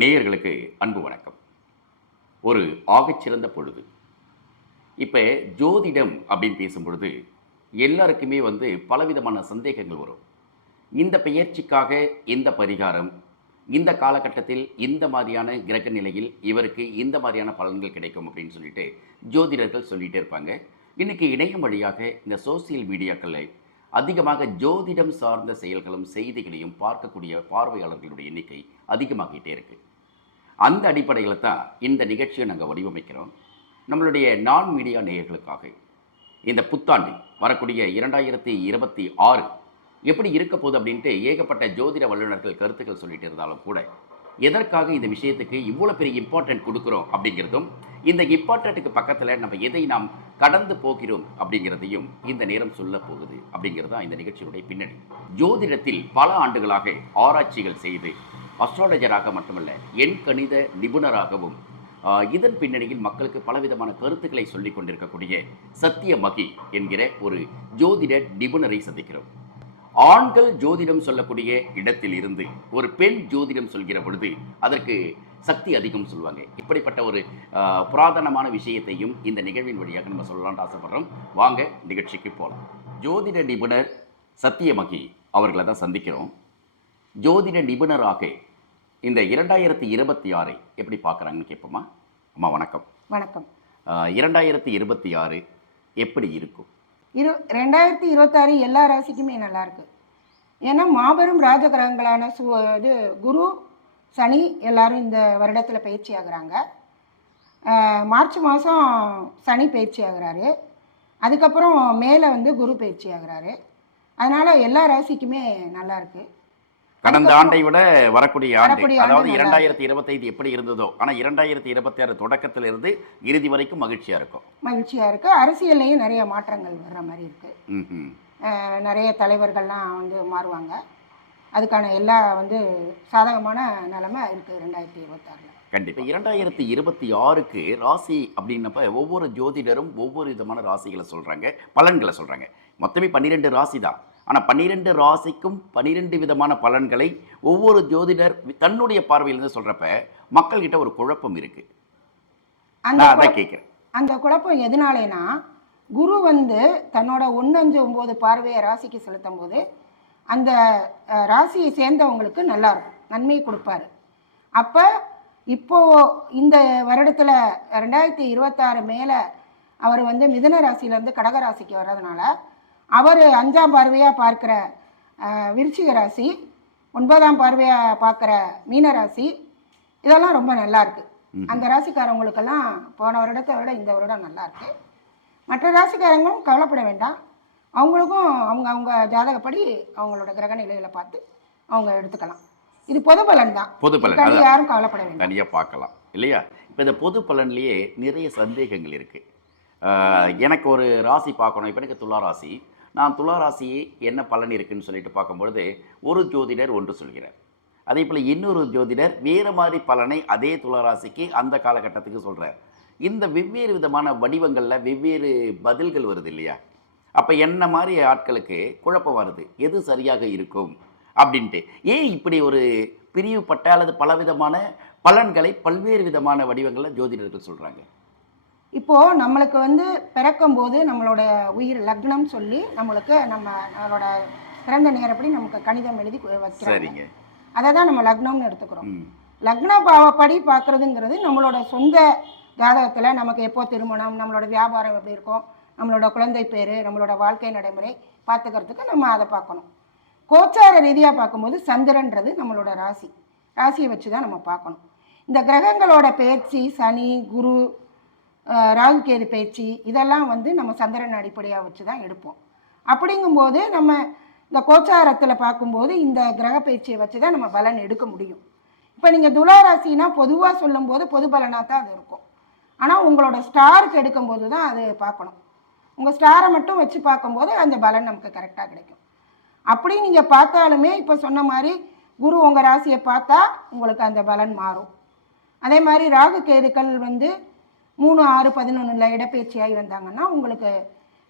நேயர்களுக்கு அன்பு வணக்கம். ஒரு ஆகச்சிறந்த பொழுது. இப்போ ஜோதிடம் அப்படின்னு பேசும்பொழுது எல்லாருக்குமே பலவிதமான சந்தேகங்கள் வரும். இந்த பெயர்ச்சிக்காக இந்த பரிகாரம், இந்த காலகட்டத்தில் இந்த மாதிரியான கிரக நிலையில் இவருக்கு இந்த மாதிரியான பலன்கள் கிடைக்கும் அப்படின்னு சொல்லிட்டு ஜோதிடர்கள் சொல்லிகிட்டே இருப்பாங்க. இன்றைக்கி இணையம் வழியாக இந்த சோசியல் மீடியாக்களில் அதிகமாக ஜோதிடம் சார்ந்த செயல்களும் செய்திகளையும் பார்க்கக்கூடிய பார்வையாளர்களுடைய எண்ணிக்கை அதிகமாகிட்டே இருக்குது. அந்த அடிப்படையில் தான் இந்த நிகழ்ச்சியை நாங்கள் வடிவமைக்கிறோம். நம்மளுடைய நான் மீடியா நேயர்களுக்காக இந்த புத்தாண்டு வரக்கூடிய 2026 எப்படி இருக்க போகுது அப்படின்ட்டு ஏகப்பட்ட ஜோதிட வல்லுநர்கள் கருத்துக்கள் சொல்லிட்டு இருந்தாலும் கூட, எதற்காக இந்த விஷயத்துக்கு இவ்வளோ பெரிய இம்பார்ட்டன்ட் கொடுக்குறோம் அப்படிங்கிறதும், இந்த இம்பார்ட்டண்ட்டுக்கு பக்கத்தில் நம்ம எதை நாம் கடந்து போகிறோம் அப்படிங்கிறதையும் இந்த நேரம் சொல்ல போகுது அப்படிங்கிறது தான் இந்த நிகழ்ச்சியினுடைய பின்னணி. ஜோதிடத்தில் பல ஆண்டுகளாக ஆராய்ச்சிகள் செய்து அஸ்ட்ராலஜராக மட்டுமல்ல, எண் கணித நிபுணராகவும் இதன் பின்னணியில் மக்களுக்கு பலவிதமான கருத்துக்களை சொல்லிக் கொண்டிருக்கக்கூடிய சத்தியமகி என்கிற ஒரு ஜோதிட நிபுணரை சந்திக்கிறோம். ஆண்கள் ஜோதிடம் சொல்லக்கூடிய இடத்தில் இருந்து ஒரு பெண் ஜோதிடம் சொல்கிற பொழுது அதற்கு சக்தி அதிகம் சொல்லுவாங்க. இப்படிப்பட்ட ஒரு புராதனமான விஷயத்தையும் இந்த நிகழ்வின் வழியாக நம்ம சொல்லலாம்னு ஆசைப்படுறோம். வாங்க நிகழ்ச்சிக்கு போகலாம். ஜோதிட நிபுணர் சத்தியமகி அவர்களை தான் சந்திக்கிறோம். ஜோதிட நிபுணராக இந்த 2026 எப்படி பார்க்குறாங்கன்னு கேட்போமா? அம்மா வணக்கம். வணக்கம். 2026 எப்படி இருக்கும்? 2026 எல்லா ராசிக்குமே நல்லாயிருக்கு. ஏன்னா மாபெரும் ராஜகிரகங்களான இது குரு, சனி எல்லாரும் இந்த வருடத்தில் பயிற்சி ஆகுறாங்க. மார்ச் மாதம் சனி பயிற்சி ஆகுறாரு. அதுக்கப்புறம் மேலே குரு பயிற்சி ஆகுறாரு. அதனால் எல்லா ராசிக்குமே நல்லாயிருக்கு. கடந்த ஆண்டை விட வரக்கூடிய ஆண்டு, அதாவது 2025 எப்படி இருந்ததோ, ஆனால் 2026 தொடக்கத்திலிருந்து இறுதி வரைக்கும் மகிழ்ச்சியாக இருக்குது. அரசியல்லையும் நிறைய மாற்றங்கள் வர்ற மாதிரி இருக்குது. நிறைய தலைவர்கள்லாம் மாறுவாங்க. அதுக்கான எல்லா சாதகமான நிலைமை இருக்குது 2026. கண்டிப்பாக 2026க்கு ராசி அப்படின்னப்ப ஒவ்வொரு ஜோதிடரும் ஒவ்வொரு விதமான ராசிகளை சொல்கிறாங்க, பலன்களை சொல்கிறாங்க. மொத்தமே 12 ராசி தான். ஆனால் 12 ராசிக்கும் 12 விதமான பலன்களை ஒவ்வொரு ஜோதிடர் தன்னுடைய பார்வையிலிருந்து சொல்கிறப்ப மக்கள்கிட்ட ஒரு குழப்பம் இருக்குது. நான் அதான் கேட்குறேன். அந்த குழப்பம் எதனாலேனா, குரு தன்னோட 1, 5, 9 பார்வையை ராசிக்கு செலுத்தும் போது அந்த ராசியை சேர்ந்தவங்களுக்கு நல்லாயிருக்கும், நன்மையை கொடுப்பாரு. அப்போ இப்போது இந்த வருடத்தில் 2026 மேலே அவர் மிதுன ராசியிலேருந்து கடக ராசிக்கு வர்றதுனால அவர் 5ஆம் பார்வையாக பார்க்குற விருச்சிக ராசி, 9ஆம் பார்வையாக பார்க்குற மீன ராசி, இதெல்லாம் ரொம்ப நல்லாயிருக்கு. அந்த ராசிக்காரவங்களுக்கெல்லாம் போன வருடத்தை விட இந்த வருடம் நல்லாயிருக்கு. மற்ற ராசிக்காரங்களும் கவலைப்பட வேண்டாம். அவங்களுக்கும் அவங்க ஜாதகப்படி அவங்களோட கிரக நிலைகளை பார்த்து அவங்க எடுத்துக்கலாம். இது பொது பலன் தான். பொது பலன் யாரும் கவலைப்பட வேண்டாம், தனியாக பார்க்கலாம் இல்லையா? இப்போ இந்த பொது பலன்லேயே நிறைய சந்தேகங்கள் இருக்குது. எனக்கு ஒரு ராசி பார்க்கணும். இப்போ எனக்கு துலா ராசி. நான் துலா ராசி என்ன பலன் இருக்குதுன்னு சொல்லிட்டு பார்க்கும்பொழுது ஒரு ஜோதிடர் ஒன்று சொல்கிறார். அதே போல் இன்னொரு ஜோதிடர் வேறு மாதிரி பலனை அதே துலா ராசிக்கு அந்த காலகட்டத்துக்கு சொல்கிறார். இந்த வெவ்வேறு விதமான வடிவங்களில் வெவ்வேறு பதில்கள் வருது இல்லையா? அப்போ என்ன மாதிரி ஆட்களுக்கு குழப்பம் வருது, எது சரியாக இருக்கும் அப்படின்ட்டு. ஏன் இப்படி ஒரு பிரிவுபட்ட அல்லது பலவிதமான பலன்களை பல்வேறு விதமான வடிவங்களில் ஜோதிடர்கள் சொல்கிறாங்க? இப்போது நம்மளுக்கு பிறக்கும்போது நம்மளோட உயிர் லக்னம் சொல்லி நம்மளோட பிறந்த நேரப்படி நமக்கு கணிதம் எழுதி வைக்கிறாங்க. அதை தான் நம்ம லக்னம்னு எடுத்துக்கிறோம். லக்ன பாவப்படி பார்க்குறதுங்கிறது நம்மளோட சொந்த ஜாதகத்தில் நமக்கு எப்போ திருமணம், நம்மளோட வியாபாரம் எப்படி இருக்கும், நம்மளோட குழந்தை பேர், நம்மளோட வாழ்க்கை நடைமுறை பார்த்துக்கிறதுக்கு நம்ம அதை பார்க்கணும். கோச்சார ரீதியாக பார்க்கும்போது சந்திரன்றது நம்மளோட ராசியை வச்சு தான் நம்ம பார்க்கணும். இந்த கிரகங்களோட பயிற்சி, சனி, குரு, ராகு கேது பயிற்சி, இதெல்லாம் நம்ம சந்திரன் அடிப்படையாக வச்சு தான் எடுப்போம். அப்படிங்கும்போது நம்ம இந்த கோச்சாரத்தில் பார்க்கும்போது இந்த கிரக பயிற்சியை வச்சு தான் நம்ம பலன் எடுக்க முடியும். இப்போ நீங்கள் துலா ராசினா பொதுவாக சொல்லும்போது பொது பலனாக தான் அது இருக்கும். ஆனால் உங்களோட ஸ்டாருக்கு எடுக்கும்போது தான் அது பார்க்கணும். உங்கள் ஸ்டாரை மட்டும் வச்சு பார்க்கும்போது அந்த பலன் நமக்கு கரெக்டாக கிடைக்கும். அப்படி நீங்கள் பார்த்தாலுமே இப்போ சொன்ன மாதிரி குரு உங்கள் ராசியை பார்த்தா உங்களுக்கு அந்த பலன் மாறும். அதே மாதிரி ராகு கேதுக்கள் 3, 6, 11 இடப்பெயர்ச்சியாகி வந்தாங்கன்னா உங்களுக்கு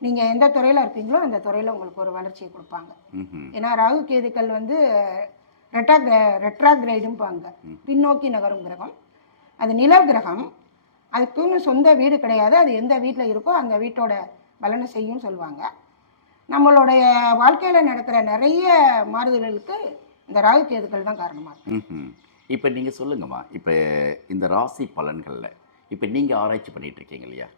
நீங்கள் எந்த துறையில் இருப்பீங்களோ அந்த துறையில் உங்களுக்கு ஒரு வளர்ச்சியை கொடுப்பாங்க. ஏன்னா ராகு கேதுக்கள் ரெட்ராக்ரைடும்பாங்க, பின்னோக்கி நகரும் கிரகம். அது நிலவு கிரகம். அதுக்குன்னு சொந்த வீடு கிடையாது. அது எந்த வீட்டில் இருக்கோ அந்த வீட்டோட பலனை செய்யும் சொல்லுவாங்க. நம்மளுடைய வாழ்க்கையில் நடக்கிற நிறைய மாறுதல்களுக்கு இந்த ராகு கேதுக்கள் தான் காரணமாக இருக்கு. இப்போ நீங்கள் சொல்லுங்கம்மா, இப்போ இந்த ராசி பலன்களில் இப்போ நீங்கள் ஆராய்ச்சி பண்ணிகிட்டு இருக்கீங்க இல்லையா?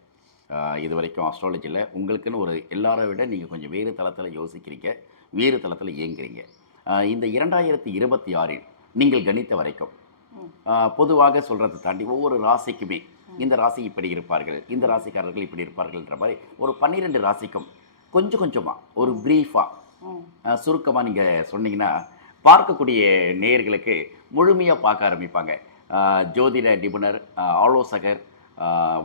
இது வரைக்கும் அஸ்ட்ராலஜியில் உங்களுக்குன்னு ஒரு எல்லாரை விட நீங்கள் கொஞ்சம் வேறு தளத்தில் யோசிக்கிறீங்க, வேறு தளத்தில் இயங்குறீங்க. இந்த 2026இல் நீங்கள் கணித்த வரைக்கும் பொதுவாக சொல்கிறத தாண்டி ஒவ்வொரு ராசிக்குமே இந்த ராசி இப்படி இருப்பார்கள், இந்த ராசிக்காரர்கள் இப்படி இருப்பார்கள்ன்ற மாதிரி ஒரு 12 ராசிக்கும் கொஞ்சம் கொஞ்சமாக ஒரு ப்ரீஃபாக சுருக்கமாக நீங்கள் சொன்னீங்கன்னா பார்க்கக்கூடிய நேயர்களுக்கு முழுமையாக பார்க்க ஆரம்பிப்பாங்க. ஜோதிட நிபுணர், ஆலோசகர்,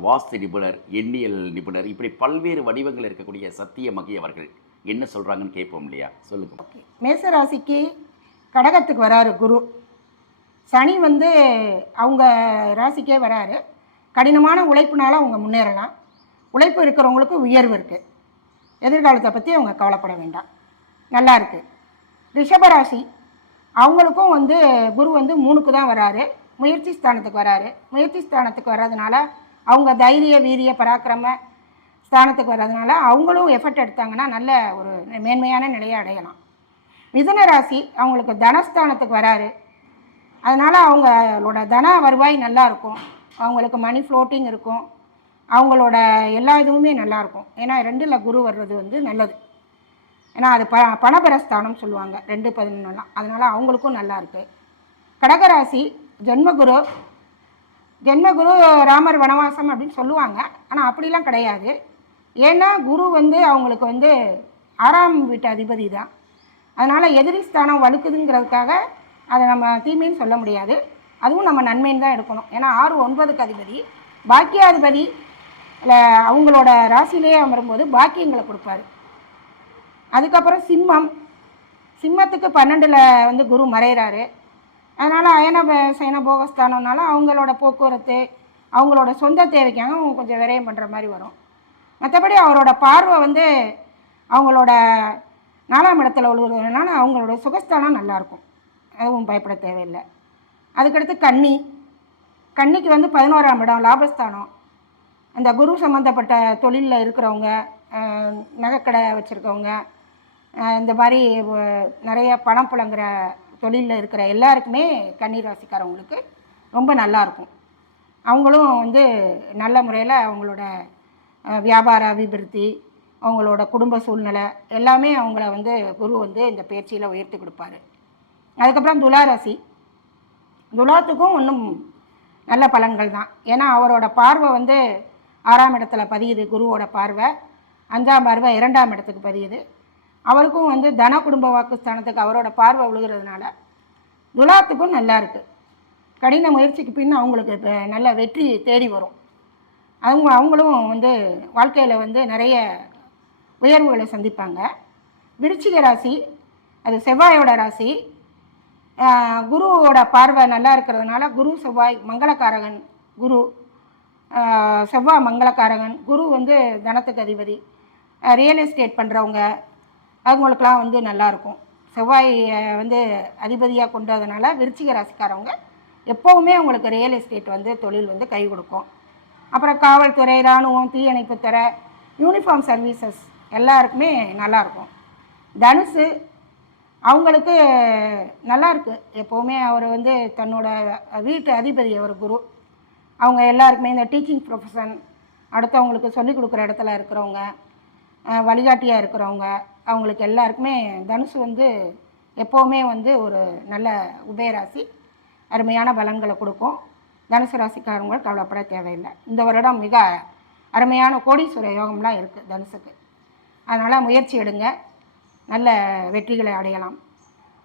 வாஸ்து நிபுணர், எண்ணியல் நிபுணர், இப்படி பல்வேறு வடிவங்கள் இருக்கக்கூடிய சத்தியமகி அவர்கள் என்ன சொல்கிறாங்கன்னு கேட்போம் இல்லையா? சொல்லுங்க. ஓகே. மேசராசிக்கு கடகத்துக்கு வராரு குரு. சனி வந்து அவங்க ராசிக்கே வராரு. கடினமான உழைப்புனால அவங்க முன்னேறலாம். உழைப்பு இருக்கிறவங்களுக்கு உயர்வு இருக்குது. எதிர்காலத்தை பற்றி அவங்க கவலைப்பட வேண்டாம், நல்லா இருக்குது. ரிஷபராசி அவங்களுக்கும் வந்து குரு வந்து 3க்கு தான் வராரு, முயற்சி ஸ்தானத்துக்கு வராரு. முயற்சி ஸ்தானத்துக்கு வர்றதுனால அவங்க தைரிய வீரிய பராக்கிரம ஸ்தானத்துக்கு வர்றதுனால அவங்களும் எஃபர்ட் எடுத்தாங்கன்னா நல்ல ஒரு மேன்மையான நிலையை அடையலாம். மிதுன ராசி அவங்களுக்கு தனஸ்தானத்துக்கு வராரு. அதனால் அவங்களோட தன வருவாய் நல்லா இருக்கும். அவங்களுக்கு மணி ஃப்ளோட்டிங் இருக்கும். அவங்களோட எல்லா இதுவுமே நல்லாயிருக்கும். ஏன்னா 2ல் குரு வர்றது வந்து நல்லது. ஏன்னா அது பணபரஸ்தானம் சொல்லுவாங்க 2-11. அதனால் அவங்களுக்கும் நல்லா இருக்குது. கடகராசி ஜென்மகுரு. ஜென்மகுரு ராமர் வனவாசம் அப்படின்னு சொல்லுவாங்க. ஆனால் அப்படிலாம் கிடையாது. ஏன்னா குரு வந்து அவங்களுக்கு வந்து 6ஆம் வீட்டு அதிபதி தான். அதனால் எதிரி ஸ்தானம் வலுக்குதுங்கிறதுக்காக அதை நம்ம தீமைன்னு சொல்ல முடியாது. அதுவும் நம்ம நன்மைன்னு தான் எடுக்கணும். ஏன்னா 6 9க்கு அதிபதி. பாக்கியாதிபதி இல்லை அவங்களோட ராசியிலேயே அமரும்போது பாக்கியங்களை கொடுப்பாரு. அதுக்கப்புறம் சிம்மம். சிம்மத்துக்கு 12ல் வந்து குரு மறைகிறாரு. அதனால் அயன சயன போகஸ்தானம்னால அவங்களோட போக்குவரத்து, அவங்களோட சொந்த தேவைக்காக அவங்க கொஞ்சம் விரயம் பண்ணுற மாதிரி வரும். மற்றபடி அவரோட பார்வை வந்து அவங்களோட 4ஆம் இடத்துல விழுகிறதுனால அவங்களோட சுகஸ்தானம் நல்லாயிருக்கும். அதுவும் பயப்பட தேவையில்லை. அதுக்கடுத்து கன்னி. கன்னிக்கு வந்து 11ஆம் இடம் லாபஸ்தானம். அந்த குரு சம்மந்தப்பட்ட தொழிலில் இருக்கிறவங்க, நகைக்கடை வச்சுருக்கவங்க, இந்த மாதிரி நிறைய பணம் புழங்குற தொழிலில் இருக்கிற எல்லாருக்குமே கன்னி ராசிக்காரவங்களுக்கு ரொம்ப நல்லாயிருக்கும். அவங்களும் வந்து நல்ல முறையில் அவங்களோட வியாபார அபிவிருத்தி, அவங்களோட குடும்ப சூழ்நிலை எல்லாமே அவங்கள வந்து குரு வந்து இந்த பயிற்சியில் உயர்த்தி கொடுப்பாரு. அதுக்கப்புறம் துளாராசி. துலாத்துக்கும் ஒன்றும் நல்ல பலன்கள் தான். ஏன்னா அவரோட பார்வை வந்து 6ஆம் இடத்துல பதியுது. குருவோட பார்வை 5ஆம் பார்வை 2ஆம் இடத்துக்கு பதியுது. அவருக்கும் வந்து தன குடும்ப வாக்குஸ்தானத்துக்கு அவரோட பார்வை விழுகிறதுனால துலாத்துக்கும் நல்லா இருக்குது. கடின முயற்சிக்கு பின் அவங்களுக்கு இப்போ நல்ல வெற்றி தேடி வரும். அவங்களும் வந்து வாழ்க்கையில் வந்து நிறைய உயர்வுகளை சந்திப்பாங்க. விருச்சிக ராசி அது செவ்வாயோட ராசி. குருவோட பார்வை நல்லா இருக்கிறதுனால குரு செவ்வாய் மங்களக்காரகன். குரு செவ்வாய் மங்களக்காரகன். குரு வந்து தனத்துக்கு அதிபதி. ரியல் எஸ்டேட் பண்ணுறவங்க அவங்களுக்கெல்லாம் வந்து நல்லாயிருக்கும். செவ்வாய் வந்து அதிபதியாக கொண்டதுனால விருச்சிக ராசிக்காரவங்க எப்போவுமே அவங்களுக்கு ரியல் எஸ்டேட் வந்து தொழில் வந்து கை கொடுக்கும். அப்புறம் காவல்துறை, இராணுவம், தீயணைப்புத்துறை, யூனிஃபார்ம் சர்வீசஸ் எல்லாருக்குமே நல்லாயிருக்கும். தனுசு அவங்களுக்கு நல்லா இருக்குது. எப்போவுமே அவர் வந்து தன்னோட வீட்டு அதிபதி அவர் குரு. அவங்க எல்லாருக்குமே இந்த டீச்சிங் ப்ரொஃபஷன், அடுத்தவங்களுக்கு சொல்லிக் கொடுக்குற இடத்துல இருக்கிறவங்க, வழிகாட்டியாக இருக்கிறவங்க, அவங்களுக்கு எல்லாருக்குமே தனுசு வந்து எப்போவுமே வந்து ஒரு நல்ல உபயராசி, அருமையான பலன்களை கொடுக்கும். தனுசு ராசிக்காரங்க கவலைப்பட தேவையில்லை. இந்த வருடம் மிக அருமையான கோடீஸ்வர யோகம்லாம் இருக்குது தனுசுக்கு. அதனால் முயற்சி எடுங்க, நல்ல வெற்றிகளை அடையலாம்.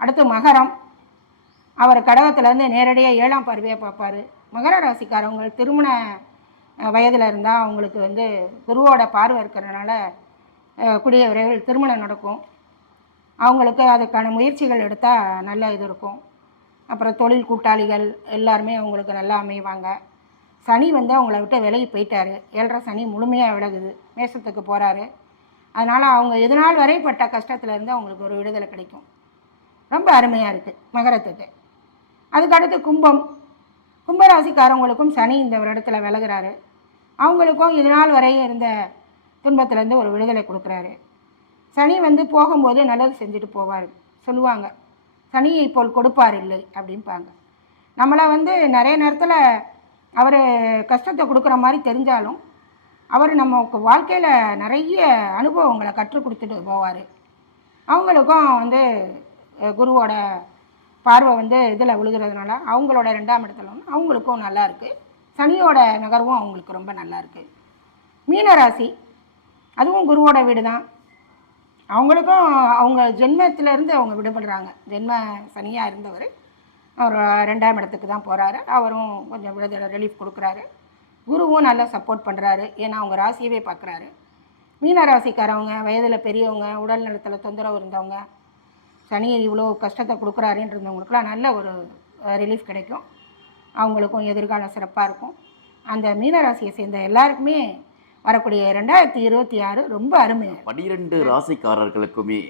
அடுத்து மகரம். அவர் கடகத்திலேருந்து நேரடியாக 7ஆம் பார்வையாக பார்ப்பார். மகர ராசிக்காரவங்க திருமண வயதில் இருந்தால் அவங்களுக்கு வந்து குருவோட பார்வை இருக்கிறதுனால கூடிய விரைவில் திருமணம் நடக்கும். அவங்களுக்கு அதுக்கான முயற்சிகள் எடுத்தால் நல்ல இது இருக்கும். அப்புறம் தொழில் கூட்டாளிகள் எல்லாருமே அவங்களுக்கு நல்லா அமைவாங்க. சனி வந்து அவங்கள விட்டு விலகி போயிட்டார். 7.5 சனி முழுமையாக விலகுது, மேசத்துக்கு போகிறாரு. அதனால் அவங்க எதனால் வரைப்பட்ட கஷ்டத்துலேருந்து அவங்களுக்கு ஒரு விடுதலை கிடைக்கும். ரொம்ப அருமையாக இருக்குது மகரத்துக்கு. அதுக்கடுத்து கும்பம். கும்பராசிக்காரவங்களுக்கும் சனி இந்த வருடத்தில் விலகுறாரு. அவங்களுக்கும் இது நாள் வரையும் இருந்த துன்பத்திலேருந்து ஒரு விடுதலை கொடுக்குறாரு. சனி வந்து போகும்போது நல்லது செஞ்சுட்டு போவார் சொல்லுவாங்க. சனியை போல் கொடுப்பார் இல்லை அப்படிம்பாங்க. நம்மளை வந்து நிறைய நேரத்தில் அவர் கஷ்டத்தை கொடுக்குற மாதிரி தெரிஞ்சாலும் அவர் நமக்கு வாழ்க்கையில் நிறைய அனுபவங்களை கற்றுக் கொடுத்துட்டு போவார். அவங்களுக்கும் வந்து குருவோட பார்வை வந்து இதில் விழுகிறதுனால அவங்களோட 2ஆம் இடத்துல வந்து அவங்களுக்கும் நல்லா இருக்குது. சனியோட நகர்வும் அவங்களுக்கு ரொம்ப நல்லா இருக்குது. மீனராசி, அதுவும் குருவோட வீடு தான். அவங்களுக்கும் அவங்க ஜென்மத்திலேருந்து அவங்க விடுபடுறாங்க. ஜென்ம சனியாக இருந்தவர் அவர் 2ஆம் இடத்துக்கு தான் போகிறாரு. அவரும் கொஞ்சம் விடுதலை ரிலீஃப் கொடுக்குறாரு. குருவும் நல்லா சப்போர்ட் பண்ணுறாரு. ஏன்னா அவங்க ராசியவே பார்க்குறாரு. மீனராசிக்காரவங்க வயதில் பெரியவங்க, உடல் நலத்தில் தொந்தரவு இருந்தவங்க, சனி இவ்வளோ கஷ்டத்தை கொடுக்குறாருன்றவங்களுக்குலாம் நல்ல ஒரு ரிலீஃப் கிடைக்கும். அவங்களுக்கும் எதிர்காலம் சிறப்பாக இருக்கும். அந்த மீனராசியை சேர்ந்த எல்லாருக்குமே வரக்கூடிய 2026 ரொம்ப அருமையாக 12 ராசிக்காரர்களுக்குமே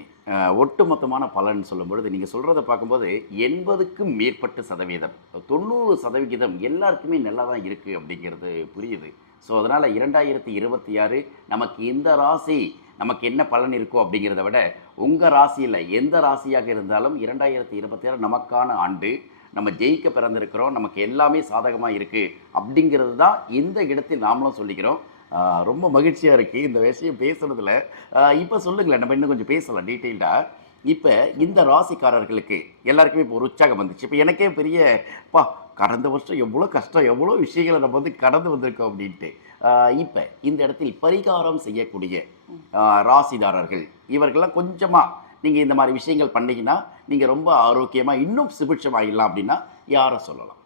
ஒட்டுமொத்தமான பலன் சொல்லும்பொழுது நீங்கள் சொல்கிறத பார்க்கும்போது 80க்கும் மேற்பட்ட சதவீதம், 90% எல்லாருக்குமே நல்லா தான் இருக்குது அப்படிங்கிறது புரியுது. ஸோ அதனால் 2026 நமக்கு இந்த ராசி நமக்கு என்ன பலன் இருக்கோ அப்படிங்கிறத விட உங்கள் ராசியில் எந்த ராசியாக இருந்தாலும் 2026 நமக்கான ஆண்டு. நம்ம ஜெயிக்க பிறந்திருக்கிறோம், நமக்கு எல்லாமே சாதகமாக இருக்குது அப்படிங்கிறது தான் இந்த இடத்தில் நாமளும் சொல்லிக்கிறோம். ரொம்ப மகிழ்ச்சியாக இருக்குது இந்த விஷயம் பேசுகிறதுல. இப்போ சொல்லுங்களேன், நம்ம இன்னும் கொஞ்சம் பேசலாம் டீட்டெயில்டாக. இப்போ இந்த ராசிக்காரர்களுக்கு எல்லாருக்குமே இப்போ ஒரு உற்சாகம் வந்துச்சு. இப்போ எனக்கே கடந்த வருஷம் எவ்வளோ கஷ்டம், எவ்வளோ விஷயங்களை நம்ம வந்து கடந்து வந்திருக்கோம் அப்படின்ட்டு. இப்போ இந்த இடத்தில் பரிகாரம் செய்யக்கூடிய ராசிதாரர்கள் இவர்கள்லாம் கொஞ்சமாக நீங்கள் இந்த மாதிரி விஷயங்கள் பண்ணிங்கன்னா நீங்கள் ரொம்ப ஆரோக்கியமாக இன்னும் சுபிட்சமாகிடலாம் அப்படின்னா யாரை சொல்லலாம்?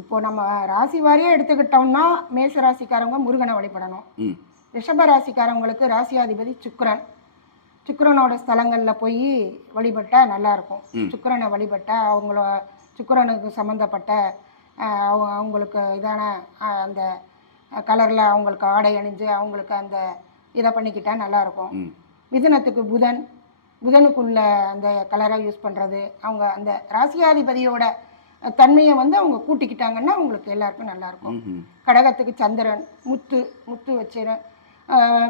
இப்போ நம்ம ராசி வாரியாக எடுத்துக்கிட்டோம்னா மேஷ ராசிக்காரவங்க முருகனை வழிபடணும். ரிஷப ராசிக்காரவங்களுக்கு ராசியாதிபதி சுக்கிரன். சுக்கிரனோட ஸ்தலங்களில் போய் வழிபட்டால் நல்லாயிருக்கும். சுக்கிரனை வழிபட்டால் சுக்கிரனுக்கு சம்மந்தப்பட்ட அவங்களுக்கு இதான அந்த கலரில் அவங்களுக்கு ஆடை அணிஞ்சு அவங்களுக்கு அந்த இதை பண்ணிக்கிட்டால் நல்லாயிருக்கும். மிதுனத்துக்கு புதனுக்குள்ள அந்த கலரை யூஸ் பண்ணுறது, அவங்க அந்த ராசியாதிபதியோட தன்மையை வந்து அவங்க கூட்டிக்கிட்டாங்கன்னா அவங்களுக்கு எல்லாருக்கும் நல்லாயிருக்கும். கடகத்துக்கு சந்திரன், முத்து வச்சு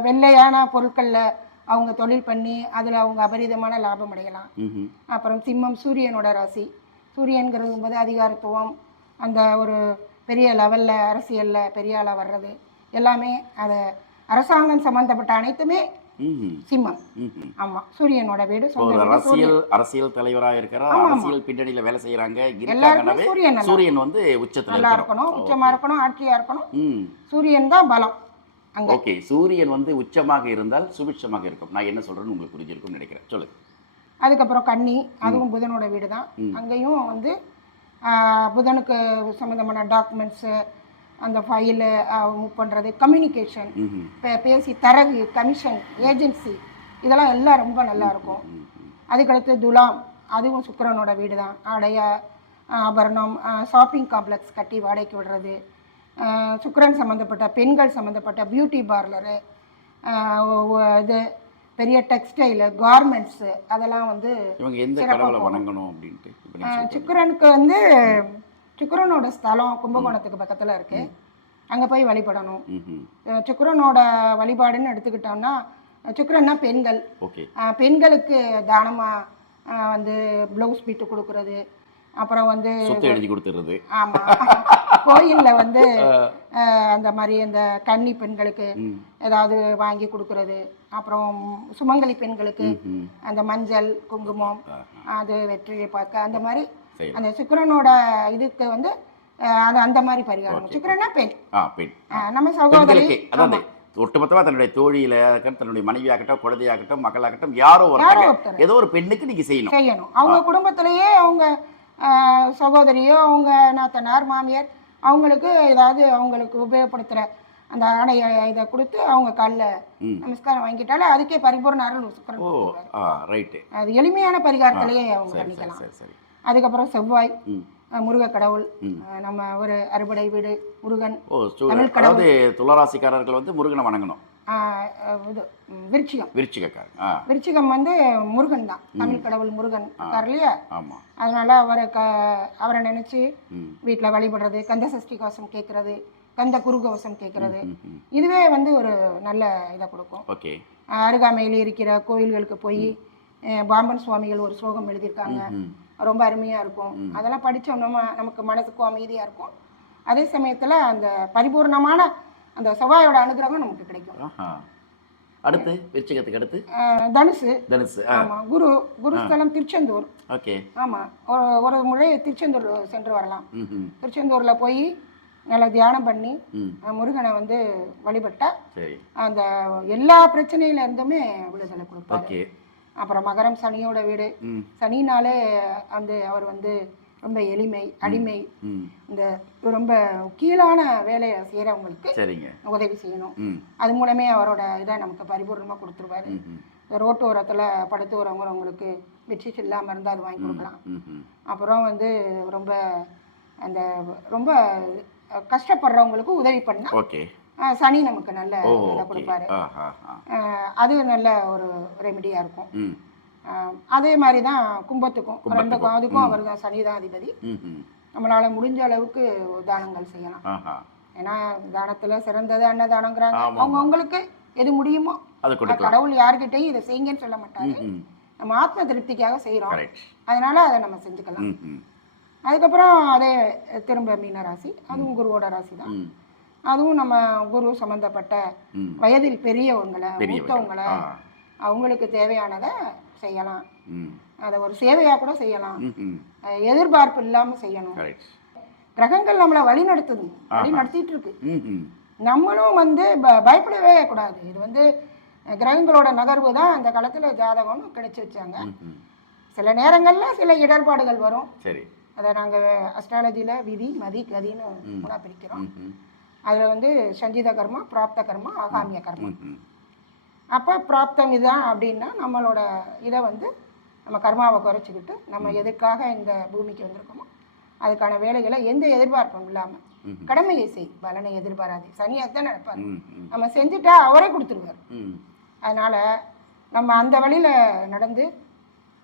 வெள்ளையான பொருட்களில் அவங்க தொழில் பண்ணி அதில் அவங்க அபரிதமான லாபம் அடையலாம். அப்புறம் சிம்மம் சூரியனோட ராசி. சூரியன்கிறது போது அதிகாரத்துவம், அந்த ஒரு பெரிய லெவலில் அரசியலில் பெரிய ஆளாக வர்றது எல்லாமே, அது அரசாங்கம் சம்மந்தப்பட்ட அனைத்துமே சிம்மம். ஆமா, சூரியனோட வீடு. அரசியல் தலைவராக இருக்கிறார், அரசியல் பின்னணியில வேலை செய்யறாங்க. சூரியன் வந்து உச்சத்துல நல்லா இருக்கணும், உச்சமா இருக்கணும், ஆட்சியா இருக்கணும். சூரியன் தான் பலம். ஓகே, சூரியன் வந்து உச்சமாக இருந்தால் சுபிட்சமாக இருக்கும். நான் என்ன சொல்றேன்னு உங்களுக்கு புரிஞ்சிருக்கும்னு நினைக்கிறேன். சொல்லுங்க. அதுக்கப்புறம் கன்னி, அதுவும் புதனோட வீடு தான். அங்கேயும் வந்து புதனுக்கு சம்மந்தமான டாக்குமெண்ட்ஸு, அந்த ஃபைலு மூவ் பண்ணுறது, கம்யூனிகேஷன், பேசி தரகு, கமிஷன், ஏஜென்சி, இதெல்லாம் எல்லாம் ரொம்ப நல்லாயிருக்கும். அதுக்கடுத்து துலாம், அதுவும் சுக்கிரனோட வீடு தான். ஆடைய ஆபரணம், ஷாப்பிங் காம்ப்ளெக்ஸ் கட்டி வாடகைக்கு விடுறது, சுக்கிரன் சம்மந்தப்பட்ட பெண்கள் சம்மந்தப்பட்ட பியூட்டி பார்லரு, இது பெரிய டெக்ஸ்டைலு, கார்மெண்ட்ஸு, அதெல்லாம் வந்து சுக்கிரனுக்கு வந்து சுக்கிரனோட ஸ்தலம் கும்பகோணத்துக்கு பக்கத்தில் இருக்குது. அங்கே போய் வழிபடணும். சுக்கிரனோட வழிபாடுன்னு எடுத்துக்கிட்டோம்னா, சுக்கிரன்னா பெண்கள், பெண்களுக்கு தானமாக வந்து ப்ளவுஸ் பீட்டு கொடுக்கறது, அப்புறம் வந்து எழுதி கொடுத்துறது. ஆமாம், கோயிலில் வந்து அந்த மாதிரி அந்த கன்னி பெண்களுக்கு ஏதாவது வாங்கி கொடுக்கறது, அப்புறம் சுமங்கலி பெண்களுக்கு அந்த மஞ்சள் குங்குமம் அது வெற்றியை பார்க்க, அந்த மாதிரி அந்த சுக்கிரனோட இதுக்கு வந்து அந்த மாதிரி பரிகாரம். சுக்கிரனா பெண், நம்ம சகோதரி, ஒட்டுமொத்தமாக தன்னுடைய தோழியிலாகட்டும், தன்னுடைய மனைவியாகட்டும், குழந்தையாகட்டும், மகளாகட்டும், யாரோ ஒருத்தர் ஏதோ ஒரு பெண்ணுக்கு நீங்க செய்யணும். அவங்க குடும்பத்திலேயே அவங்க சகோதரியோ, அவங்க நாத்தனார், மாமியார், அவங்களுக்கு ஏதாவது அவங்களுக்கு உபயோகப்படுத்துகிற அந்த ஆடை இதை கொடுத்து அவங்க காலில் நமஸ்காரம் வாங்கிட்டாலும் அதுக்கே பரிபூர்ண அருள் சுக்கிரன். அது எளிமையான பரிகாரத்திலேயே அவங்க பண்ணிக்கலாம். அதுக்கப்புறம் செவ்வாய், முருக கடவுள், நம்ம ஒரு அறுபடை வீடு முருகன், தமிழ் கடவுள். துளராசிக்காரர்கள் வந்து முருகனை வணங்கணும். இது விருச்சிகம். விருச்சிகக்காரங்க. விருச்சிகம் வந்து முருகன் தான், தமிழ் கடவுள் முருகன் இருக்கார் இல்லையா? ஆமா. அதனால அவரை நினைச்சு வீட்டில் வழிபடுறது, கந்த சஷ்டி கவசம் கேட்கறது, கந்த குருகவசம் கேட்கறது, இதுவே வந்து ஒரு நல்ல இதை கொடுக்கும். ஓகே. அருகாமையில் இருக்கிற கோயில்களுக்கு போய் பாம்பன் சுவாமிகள் ஒரு ஸ்லோகம் எழுதியிருக்காங்க, ரொம்ப அருமையாக இருக்கும். அதெல்லாம் படித்தோம்னா நமக்கு மனசுக்கும் அமைதியாக இருக்கும். அதே சமயத்தில் அந்த பரிபூர்ணமான அந்த செவ்வாயோட அனுகிரகம் நமக்கு கிடைக்கும். அடுத்து விருச்சிகத்துக்கு அடுத்து தனுசு. தனுசு. ஆமாம். குருஸ்தலம் திருச்செந்தூர். ஓகே. ஆமாம். ஒரு முறை திருச்செந்தூர் சென்று வரலாம். திருச்செந்தூரில் போய் நல்லா தியானம் பண்ணி முருகனை வந்து வழிபட்டா அந்த எல்லா பிரச்சனையில இருந்துமே விடுதலை கொடுப்பாரு. அப்புறம் மகரம் சனியோட வீடு. சனினாலே வந்து அவர் வந்து ரொம்ப எளிமை, அடிமை, இந்த ரொம்ப கீழான வேலையை செய்யறவங்களுக்கு உதவி செய்யணும். அது மூலமே அவரோட இதை நமக்கு பரிபூர்ணமா கொடுத்துருவாரு. ரோட்டு ஓரத்துல படுத்து வரவங்களுக்கு பெட்ஷீட் இல்லாம இருந்தால் அது வாங்கி கொடுக்கலாம். அப்புறம் வந்து ரொம்ப அந்த ரொம்ப கஷ்டப்படுறவங்களுக்கு உதவி பண்ணா சனி நமக்கு நல்ல இதை கொடுப்பாரு. அது நல்ல ஒரு ரெமிடியா இருக்கும். அதே மாதிரி தான் கும்பத்துக்கும் ரெண்டுக்கும் அதுக்கும் அவர் தான் சனிதான் அதிபதி. நம்மளால முடிஞ்ச அளவுக்கு தானங்கள் செய்யலாம். ஏன்னா தானத்துல சிறந்தது அன்னதானங்கிறாங்க. அவங்களுக்கு எது முடியுமோ கடவுள் யாருக்கிட்டையும் இதை செய்யுங்கன்னு சொல்ல மாட்டாரு. நம்ம ஆத்ம திருப்திக்காக செய்யறோம், அதனால அதை நம்ம செஞ்சுக்கலாம். அதுக்கப்புறம் அதே திரும்ப மீன ராசி, அதுவும் குருவோட ராசி தான். அதுவும் நம்ம குரு சம்பந்தப்பட்ட வயதில் பெரியவங்களை, மூத்தவங்களை, அவங்களுக்கு தேவையானதை செய்யலாம். அதை ஒரு சேவையா கூட செய்யலாம். எதிர்பார்ப்பு இல்லாம செய்யணும். கிரகங்கள் நம்மளை வழி நடத்திட்டு இருக்கு. நம்மளும் வந்து பயப்படவே கூடாது. இது வந்து கிரகங்களோட நகர்வு தான் அந்த காலத்துல ஜாதகம்னு கிடைச்சி வச்சாங்க. சில நேரங்கள்ல சில இடர்பாடுகள் வரும். அதை நாங்க அஸ்ட்ராலஜில விதி, மதி, கதின்னு மூணா பிரிக்கிறோம். அதுல வந்து சஞ்சித கர்மா, பிராப்த கர்மா, ஆகாமிய கர்மா. அப்போ பிராப்தம் இதுதான் அப்படின்னா நம்மளோட இதை வந்து நம்ம கர்மாவை குறைச்சிக்கிட்டு நம்ம எதுக்காக இந்த பூமிக்கு வந்திருக்கோமோ அதுக்கான வேலைகளை எந்த எதிர்பார்ப்பும் இல்லாமல் கடமையை செய், பலனை எதிர்பாராது. சனியாக தான் நடப்பார். நம்ம செஞ்சுட்டா அவரே கொடுத்துருவார். அதனால நம்ம அந்த வழியில் நடந்து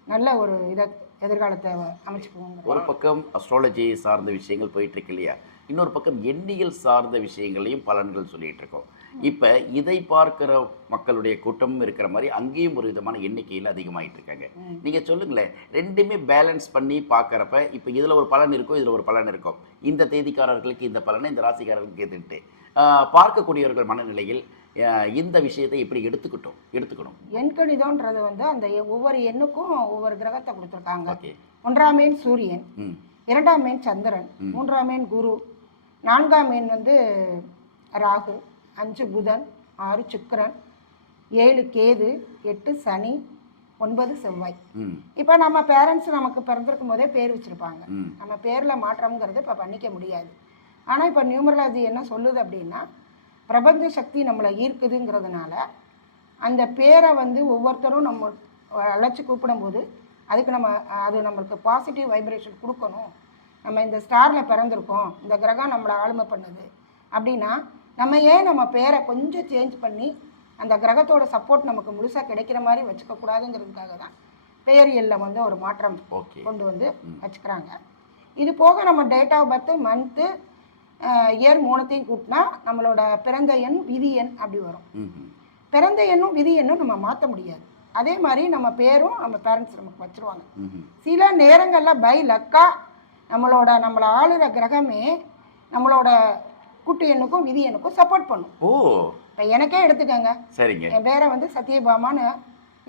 நல்ல ஒரு இதை எதிர்காலத்தை அமைச்சுக்குவோம். ஒரு பக்கம் அஸ்ட்ராலஜி சார்ந்த விஷயங்கள் போயிட்டு இருக்கு இல்லையா, இன்னொரு பக்கம் எண்ணியல் சார்ந்த விஷயங்களையும் பலன்கள் சொல்லிட்டு இருக்கோம். இப்போ இதை பார்க்குற மக்களுடைய கூட்டமும் இருக்கிற மாதிரி அங்கேயும் ஒரு விதமான எண்ணிக்கையில் அதிகமாகிட்டு இருக்காங்க. நீங்கள் சொல்லுங்களேன், ரெண்டுமே பேலன்ஸ் பண்ணி பார்க்குறப்ப இப்போ இதில் ஒரு பலன் இருக்கும், இதில் ஒரு பலன் இருக்கும். இந்த தேதிக்காரர்களுக்கு இந்த பலனை, இந்த ராசிக்காரர்களுக்கு எதுன்ட்டு பார்க்கக்கூடியவர்கள் மனநிலையில் இந்த விஷயத்தை எப்படி எடுத்துக்கணும்? எண்கணிதம்ன்றது வந்து அந்த ஒவ்வொரு எண்ணுக்கும் ஒவ்வொரு கிரகத்தை கொடுத்துருக்காங்க. 1ஆம் எண் சூரியன், 2ஆம் எண் சந்திரன், 3ஆம் எண் குரு, 4ஆம் எண் வந்து ராகு, 5 புதன், 6 சுக்கிரன், 7 கேது, 8 சனி, 9 செவ்வாய். இப்போ நம்ம பேரண்ட்ஸ் நமக்கு பிறந்திருக்கும் போதே பேர் வச்சுருப்பாங்க. நம்ம பேரில் மாற்றம்ங்கிறது இப்போ பண்ணிக்க முடியாது. ஆனால் இப்போ நியூமராலஜி என்ன சொல்லுது அப்படின்னா, பிரபஞ்ச சக்தி நம்மளை ஈர்க்குதுங்கிறதுனால அந்த பேரை வந்து ஒவ்வொருத்தரும் நம்ம அழைச்சி கூப்பிடும்போது அதுக்கு அது நம்மளுக்கு பாசிட்டிவ் வைப்ரேஷன் கொடுக்கணும். நம்ம இந்த ஸ்டாரில் பிறந்திருக்கோம், இந்த கிரகம் நம்மளை ஆளுமை பண்ணுது அப்படின்னா நம்ம ஏன் நம்ம பேரை கொஞ்சம் சேஞ்ச் பண்ணி அந்த கிரகத்தோட சப்போர்ட் நமக்கு முழுசாக கிடைக்கிற மாதிரி வச்சுக்கக்கூடாதுங்கிறதுக்காக தான் பேரியலில் வந்து ஒரு மாற்றம் கொண்டு வந்து வச்சுக்கிறாங்க. இது போக நம்ம date of birth, month, year 3த்தையும் கூட்டினா நம்மளோட பிறந்த எண், விதி எண் அப்படி வரும். பிறந்த எண்ணும் விதி எண்ணும் நம்ம மாற்ற முடியாது. அதே மாதிரி நம்ம பேரும் நம்ம பேரண்ட்ஸ் நமக்கு வச்சுருவாங்க. சில நேரங்களில் பை லக்கா நம்மளை ஆளுற கிரகமே நம்மளோட கூட்டு எண்ணுக்கும் விதி எண்ணுக்கும் சப்போர்ட் பண்ணும். இப்போ எனக்கே எடுத்துக்கங்க, என் பேரை வந்து சத்யபாமான்னு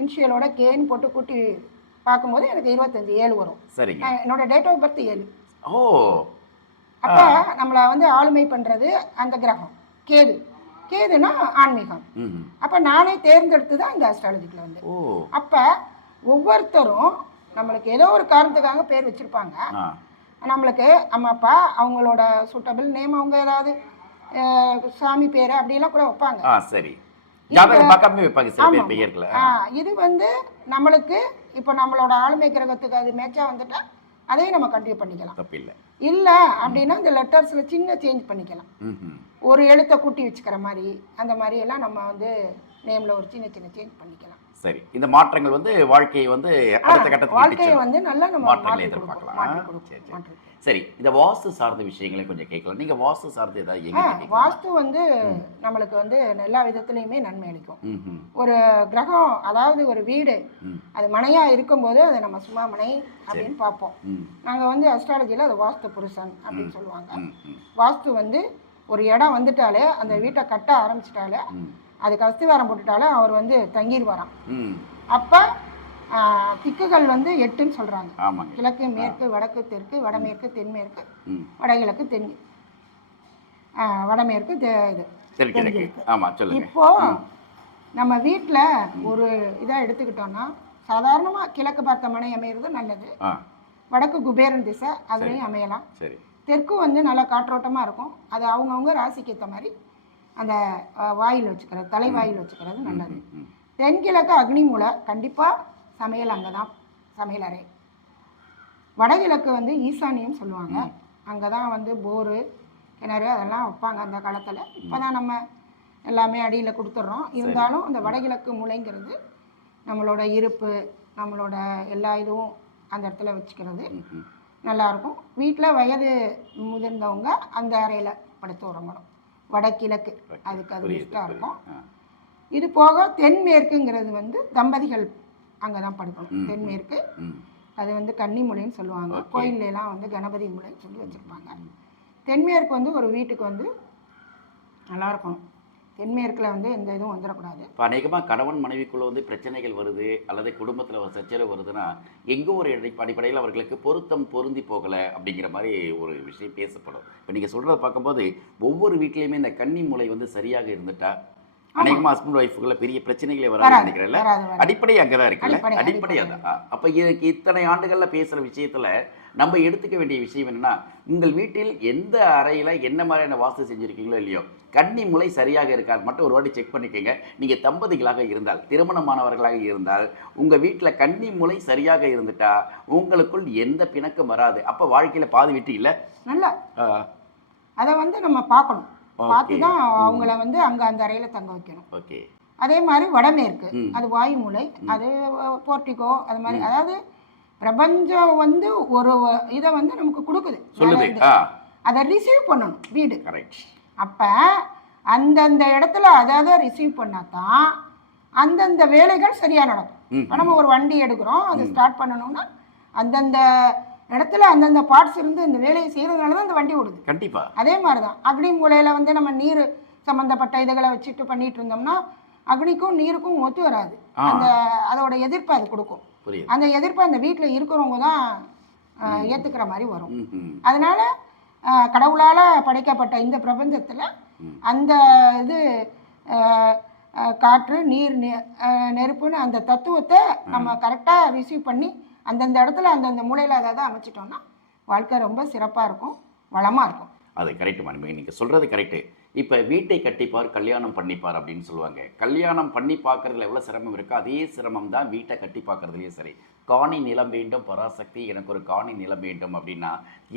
இனிஷியலோட கேன்னு போட்டு கூட்டி பார்க்கும்போது எனக்கு 25/7 வரும். என்னோட டேட் ஆஃப் பர்த் 7. அப்போ நம்மளை வந்து ஆளுமை பண்ணுறது அந்த கிரகம் கேது. கேதுனா ஆன்மீகம். அப்போ நானே தேர்ந்தெடுத்து தான் இந்த அஸ்ட்ராலஜிக்கில் வந்து. அப்போ ஒவ்வொருத்தரும் நம்மளுக்கு ஏதோ ஒரு காரணத்துக்காக பேர் வச்சுருப்பாங்க. நம்மளுக்கு அம்மா அப்பா அவங்களோட சூட்டபிள் நேம், அவங்க ஏதாவது சாமி பேர் அப்படிலாம் கூட வைப்பாங்க. இது வந்து நம்மளுக்கு இப்போ நம்மளோட ஆளுமை கிரகத்துக்கு அது மேட்சாக வந்துட்டா அதையும் நம்ம கண்டினியூ பண்ணிக்கலாம். இல்லை அப்படின்னா இந்த லெட்டர்ஸில் சின்ன சேஞ்ச் பண்ணிக்கலாம். ஒரு எழுத்தை கூட்டி வச்சுக்கிற மாதிரி அந்த மாதிரி எல்லாம் நம்ம வந்து நேமில் ஒரு சின்ன சின்ன சேஞ்ச் பண்ணிக்கலாம். சரி, இந்த மாற்றங்கள் வந்து வாழ்க்கையை வந்து அடுத்த கட்டத்துக்கு வாழ்க்கையை வந்து நல்லா நம்ம மாற்றங்களை மாற்றி எதிர்பார்க்கலாம். கொடுப்போம். சரி, சரி. மாற்றி சரி, இந்த வாஸ்து சார்ந்த விஷயங்களையும் கொஞ்சம் கேட்கலாம். நீங்க வாஸ்து சார்ந்து ஏதாவது எங்க கேட்கலாம்? வாஸ்து வந்து நம்மளுக்கு வந்து எல்லா விதத்துலையுமே நன்மை அளிக்கும். ம். ஒரு கிரகம், அதாவது ஒரு வீடு ம். அது மனையா இருக்கும்போது அதை நம்ம சும்மா மனை அப்படின்னு பார்ப்போம். ம். நாங்கள் வந்து அஸ்ட்ராலஜியில் அது வாஸ்து புருஷன் அப்படின்னு சொல்லுவாங்க. ம். ம். வாஸ்து வந்து ஒரு இடம் வந்துட்டாலே, அந்த வீட்டை கட்ட ஆரம்பிச்சிட்டாலே, ம். அதுக்கு அஸ்திவாரம் போட்டுட்டாலே அவர் வந்து தங்கிடுவாராம். ம். அப்போ திக்குகள் வந்து 8ன்னு சொல்கிறாங்க. ஆமாங்க. கிழக்கு, மேற்கு, வடக்கு, தெற்கு, வடமேற்கு, தென்மேற்கு, ம். வடகிழக்கு, வடமேற்கு, இது தெற்கு. ஆமா, சொல்லுங்க. இப்போ நம்ம வீட்டில் ஒரு இதாக எடுத்துக்கிட்டோம்னா, சாதாரணமாக கிழக்கு பார்த்த மனை அமையிறது நல்லது. வடக்கு குபேரன் திசை அதுலேயும் அமையலாம். சரி. தெற்கு வந்து நல்லா காற்றோட்டமாக இருக்கும். அது அவங்கவுங்க ராசிக்கு ஏற்ற மாதிரி அந்த வாயில் வச்சுக்கிறது, தலைவாயில் வச்சுக்கிறது நல்லது. தென்கிழக்கு அக்னி மூலை, கண்டிப்பாக சமையல் அங்கே தான் சமையல் அறை. வடகிழக்கு வந்து ஈசானியம் சொல்லுவாங்க. அங்கே தான் வந்து போரு, கிணறு அதெல்லாம் வைப்பாங்க அந்த காலத்தில். இப்போ தான் நம்ம எல்லாமே அடியில் கொடுத்துட்றோம். இருந்தாலும் அந்த வடகிழக்கு மூலைங்கிறது நம்மளோட இருப்பு, நம்மளோட எல்லா இதுவும் அந்த இடத்துல வச்சுக்கிறது நல்லாயிருக்கும். வீட்டில் வயது முதிர்ந்தவங்க அந்த அறையில் படுத்து உறங்கணும். வடகிழக்கு அதுக்கு அது பெஸ்ட்டாக இருக்கும். இது போக தென்மேற்குங்கிறது வந்து தம்பதிகள் அங்கே தான் படுக்கணும். தென்மேற்கு அது வந்து கன்னி மூலைன்னு சொல்லுவாங்க. கோயிலெலாம் வந்து கணபதி மூலைன்னு சொல்லி வச்சுருப்பாங்க. தென்மேற்கு வந்து ஒரு வீட்டுக்கு வந்து நல்லாயிருக்கணும். தென்மேற்கில் வந்து எந்த இதுவும் வந்துடக்கூடாது. இப்போ அநேகமாக கணவன் மனைவிக்குள்ளே வந்து பிரச்சனைகள் வருது அல்லது குடும்பத்தில் ஒரு சச்சரவு வருதுன்னா எங்கோ ஒரு அடிப்படையில் அவர்களுக்கு பொருந்தி போகலை அப்படிங்கிற மாதிரி ஒரு விஷயம் பேசப்படும். இப்போ நீங்கள் சொல்கிறத பார்க்கும்போது ஒவ்வொரு வீட்லேயுமே இந்த கன்னி மூலை வந்து சரியாக இருந்துட்டா அநேகமாக ஹஸ்பண்ட் ஒய்ஃபுக்குள்ள பெரிய பிரச்சனைகளே வராது நினைக்கிறேன்ல. அடிப்படை அங்கே தான் இருக்குல்ல. அடிப்படை அதான். அப்போ இதுக்கு இத்தனை ஆண்டுகளில் பேசுகிற விஷயத்தில் நம்ம எடுத்துக்க வேண்டிய விஷயம் என்னென்னா, உங்கள் வீட்டில் எந்த அறையில் என்ன மாதிரியான வாஸ்து செஞ்சுருக்கீங்களோ இல்லையோ, கன்னி மூலை சரியாக இருக்காது மட்டும் ஒரு வாட்டி செக் பண்ணிக்கோங்க. நீங்கள் தம்பதிகளாக இருந்தால், திருமணமானவர்களாக இருந்தால், உங்கள் வீட்டில் கன்னி மூலை சரியாக இருந்துட்டா உங்களுக்குள் எந்த பிணக்கும் வராது. அப்போ வாழ்க்கையில் பாதி வெற்றி இல்லை. நல்லா அதை வந்து நம்ம பார்க்கணும். பார்த்து தான் அவங்கள வந்து அங்கே அந்த அறையில் தங்க வைக்கணும். ஓகே. அதே மாதிரி வடமேற்கு அது வாயு மூலை, அது போர்ட்டிகோ, அது மாதிரி. அதாவது பிரபஞ்சம் வந்து ஒரு இதை வந்து நமக்கு கொடுக்குது, அதை ரிசீவ் பண்ணணும் வீடு. அப்போ அந்தந்த இடத்துல அதை ரிசீவ் பண்ணால் தான் அந்தந்த வேலைகள் சரியாக நடக்கும். இப்போ நம்ம ஒரு வண்டி எடுக்கிறோம், அதை ஸ்டார்ட் பண்ணணும்னா அந்தந்த இடத்துல அந்தந்த பார்ட்ஸ் இருந்து இந்த வேலையை செய்கிறதுனால தான் அந்த வண்டி ஓடுது. கண்டிப்பாக. அதே மாதிரி தான் அக்னி மூலையில் வந்து நம்ம நீர் சம்மந்தப்பட்ட இதுகளை வச்சுட்டு பண்ணிட்டு இருந்தோம்னா அக்னிக்கும் நீருக்கும் ஒத்து வராது. அந்த அதோட எதிர்ப்பு அது கொடுக்கும். அந்த எதிர்ப்பு அந்த வீட்டில் இருக்கிறவங்க தான் ஏற்றுக்கிற மாதிரி வரும். அதனால கடவுளால் படைக்கப்பட்ட இந்த பிரபஞ்சத்தில் அந்த இது காற்று, நீர், நெருப்புன்னு அந்த தத்துவத்தை நம்ம கரெக்டாக ரிசீவ் பண்ணி அந்தந்த இடத்துல அந்தந்த மூலையில் அதை அமைச்சிட்டோம்னா வாழ்க்கை ரொம்ப சிறப்பாக இருக்கும், வளமாக இருக்கும். அது கரெக்டு மணிமேகலை, நீங்கள் சொல்கிறது கரெக்டு. இப்போ வீட்டை கட்டிப்பார் கல்யாணம் பண்ணிப்பார் அப்படின்னு சொல்லுவாங்க. கல்யாணம் பண்ணி பார்க்குறதுல எவ்வளோ சிரமம் இருக்கோ அதே சிரமம் தான் வீட்டை கட்டி பார்க்குறதுலையும் சரி. காணி நிலம் வேண்டும் பராசக்தி, எனக்கு ஒரு காணி நிலம் வேண்டும் அப்படின்னா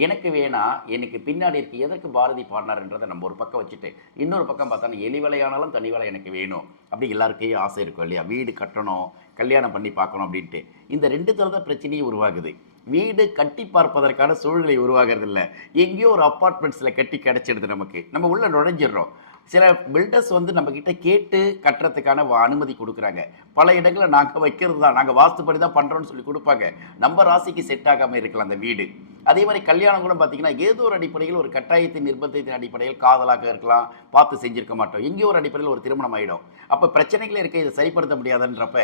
எனக்கு வேணாம், எனக்கு பின்னாடி இருக்கு எதற்கு பாரதி பாடினார்ன்றதை நம்ம ஒரு பக்கம் வச்சுட்டு இன்னொரு பக்கம் பார்த்தோன்னா எலி வேலையானாலும் தனி வேலை எனக்கு வேணும் அப்படி எல்லாருக்கையும் ஆசை இருக்கும் இல்லையா. வீடு கட்டணும், கல்யாணம் பண்ணி பார்க்கணும் அப்படின்ட்டு இந்த ரெண்டு தலை தான் பிரச்சனையும் உருவாகுது. வீடு கட்டி பார்ப்பதற்கான சூழ்நிலை உருவாகிறது இல்லை. எங்கேயோ ஒரு அப்பார்ட்மெண்ட்ஸில் கட்டி கிடச்சிடுது நமக்கு, நம்ம உள்ளே நுழைஞ்சிடுறோம். சில பில்டர்ஸ் வந்து நம்மக்கிட்ட கேட்டு கட்டுறதுக்கான அனுமதி கொடுக்குறாங்க. பல இடங்களில் நாங்கள் வைக்கிறது தான், நாங்கள் வாஸ்துப்படி தான் பண்ணுறோன்னு சொல்லி கொடுப்பாங்க. நம்ம ராசிக்கு செட் ஆகாமல் இருக்கலாம் அந்த வீடு. அதே மாதிரி கல்யாணம் கூட பார்த்திங்கன்னா ஏதோ ஒரு அடிப்படையில் ஒரு கட்டாயத்தின் நிர்பந்தத்தின் அடிப்படையில் காதலாக இருக்கலாம், பார்த்து செஞ்சுருக்க மாட்டோம், எங்கேயோ ஒரு அடிப்படையில் ஒரு திருமணம் ஆகிடும். அப்போ பிரச்சனைகளே இருக்க இதை சரிப்படுத்த முடியாதுன்றப்ப